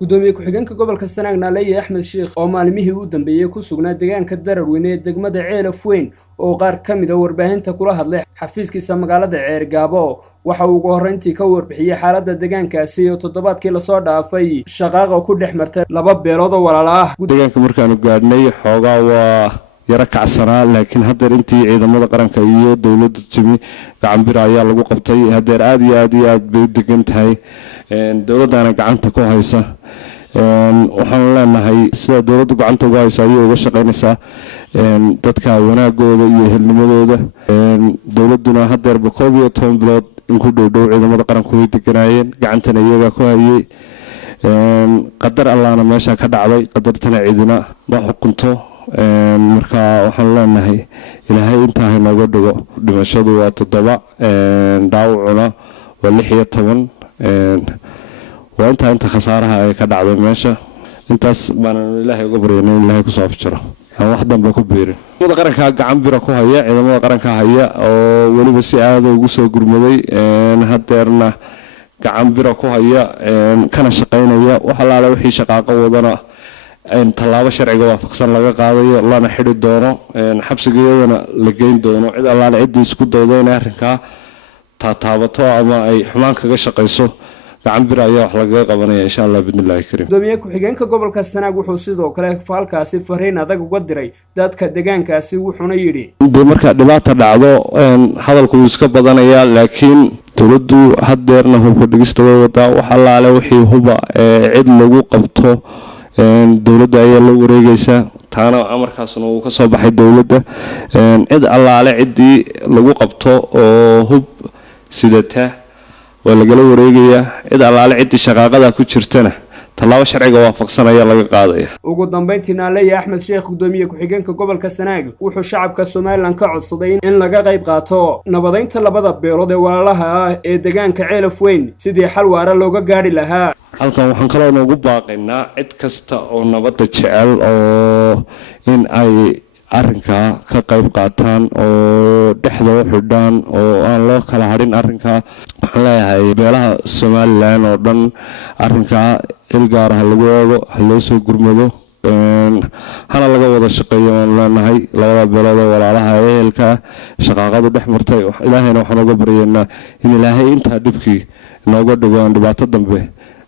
gudoomiye ku-xigeenka gobolka Sanaag Naaleeye Axmed Sheekh oo maalmihii u dambeeyay ku sugnaa deegaanka Daraweyne ee degmada Ceelaf Weyn oo qaar ka mid ah warbaahinta kula hadlay xafiiskiisa magaalada Ceergaabo waxa uu ugu horreyntii ka warbixiyay xaaladda deegaankaasi oo toddobaadkii la soo dhaafay shaqaaqa ku dhex martay laba beelood oo walaalo ah. deegaanka markaanu gaadhnay xoogaa waa yara kacsanaa laakiin haddeer intii ciidamada qaranka iyo dawladda timi gacanbir ayaa lagu qabtay haddeer aad iyo aad bay u degan tahay dawladana gacanta ku haysa waxaan leenahay sida dawladdu gacanta ugu hayso ayay uga shaqaynaysaa dadka wanaagooda iyo helnimadooda dawladduna haddeerba 11 bilood in ku dhow ciidamada qaranku way deganaayeen gacantana iyaga ku hayay qadar allaana meesha ka dhacday qadartana ciidina ma xukunto marka waxaan leenahay ilaahay intaa inooga dhigo dhimashadu waa 7 dhaawacuna waa 16 waa inta khasaaraha ay ka dhacday meesha intaas baan ilaahay uga baryaynaa ilaahay ku soo afjaro wax dambe ku beerin ciidamada qaranka gacan bira ku haya ciidamada qaranka haya oo waliba si aad ugu soo gurmaday haddeerna gacan bira ku haya kana shaqaynaya waxa la wixii shaqaaqa wadana in talaabo sharciga waafaqsan laga qaadayo lana xidhi doono xabsigeedana la geyn doono cid allaale cid isku dayday in arrinka taabato ama ay xumaan kaga shaqayso gacan bir ayaa wax laga qabanaya insha Allah bidnillaahi kariim. gudoomiye ku-xigeenka gobolka Sanaag wuxuu sidoo kale falkaasi fariin adag uga diray dadka deegaankaasi wuxuuna yiri marka dhibaato dhacdo hadalku iska badanaya laakiin dawladdu haddeerna hubka dhigista wada waxa allaale wixii huba cid lagu qabto dawladda ayaa la wareegaysa taana amarkaasna uu ka soo baxay dawladda cid allaale cidii lagu qabto oo hub sidata waa laga wareegaya cid allaale cidii shaqaaqada ku jirtana talaabo sharciga waafaqsan ayaa laga qaadaya. ugu dambeyntii Naaleeye Axmed Sheekh gudoomiye ku-xigeenka gobolka Sanaag wuxuu shacabka Soomaaliland ka codsaday in laga qayb qaato nabadeynta labada beelood ee walaalaha ah ee deegaanka Ceelaf Weyn sidii xal waara looga gaari lahaa. halkan waxaan kaloo noogu baaqaynaa cid kasta oo nabadda jecel oo in ay arrinka ka qayb qaataan oo dhexda u xidhaan oo aan loo kala harin arrinka waxaan leeyahay beelaha Soomaaliland oo dhan arrinka il gaar ah lagu eego loo soo gurmado hana laga wada shaqeeyo aan leenahay labada beelood oo walaalaha ehelka shaqaaqadu dhex martay ilaahayna waxaan uga baryaynaa in ilaahay inta dhibkii nooga dhigo aan dhibaato dambe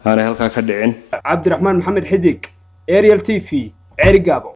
aanay halka ka dhicin. Cabdiraxmaan Maxamed Xidig Ariel TV Ceergaabo.